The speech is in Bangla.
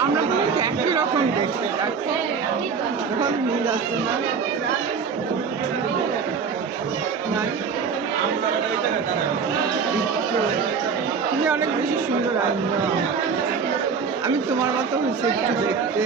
আমরা তো একই রকম দেখতে এখন মিল আসছে না তুমি অনেক বেশি সুন্দর আমি তোমার মতো হয়েছে একটু দেখতে।